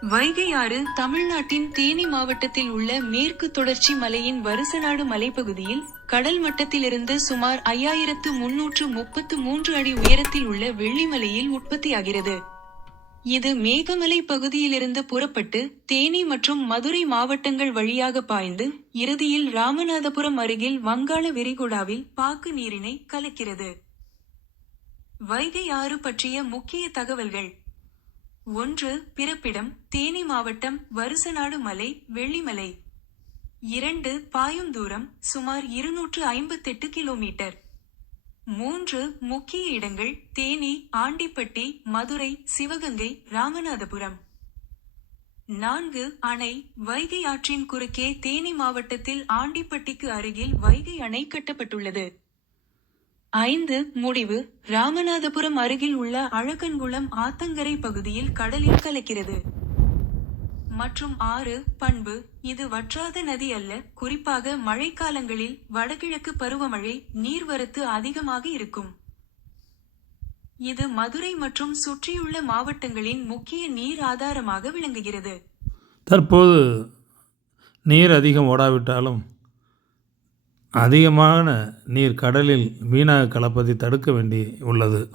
வைகை ஆறு தமிழ்நாட்டின் தேனி மாவட்டத்தில் உள்ள மேற்கு தொடர்ச்சி மலையின் வருசநாடு மலைப்பகுதியில் கடல் மட்டத்திலிருந்து சுமார் ஐயாயிரத்து முன்னூற்று முப்பத்து மூன்று அடி உயரத்தில் உள்ள வெள்ளிமலையில் உற்பத்தியாகிறது. இது மேகமலை பகுதியிலிருந்து புறப்பட்டு தேனி மற்றும் மதுரை மாவட்டங்கள் வழியாக பாய்ந்து இறுதியில் ராமநாதபுரம் அருகில் வங்காள விரிகுடாவில் பாக்கு நீரினை கலக்கிறது. வைகை ஆறு பற்றிய முக்கிய தகவல்கள். ஒன்று பிறப்பிடம் தேனி மாவட்டம் வருசநாடு மலை வெள்ளிமலை. இரண்டு பாயும் தூரம் சுமார் இருநூற்று ஐம்பத்தெட்டு கிலோமீட்டர். மூன்று முக்கிய இடங்கள் தேனி ஆண்டிப்பட்டி மதுரை சிவகங்கை ராமநாதபுரம். நான்கு அணை வைகை ஆற்றின் குறுக்கே தேனி மாவட்டத்தில் ஆண்டிப்பட்டிக்கு அருகில் வைகை அணை கட்டப்பட்டுள்ளது. ஐந்து முடிவு. ராமநாதபுரம் அருகில் உள்ள அழகன்குளம் ஆத்தங்கரை பகுதியில் கடலில் கலக்கிறது. மற்றும் ஆறு பண்பு. இது வற்றாத நதி அல்ல. குறிப்பாக மழைக்காலங்களில் வடகிழக்கு பருவமழை நீர்வரத்து அதிகமாக இருக்கும். இது மதுரை மற்றும் சுற்றியுள்ள மாவட்டங்களின் முக்கிய நீர் ஆதாரமாக விளங்குகிறது. தற்போது நீர் அதிகம் ஓடாவிட்டாலும் அதிகமான நீர் கடலில் வீணாக கலப்பதை தடுக்க வேண்டி உள்ளது.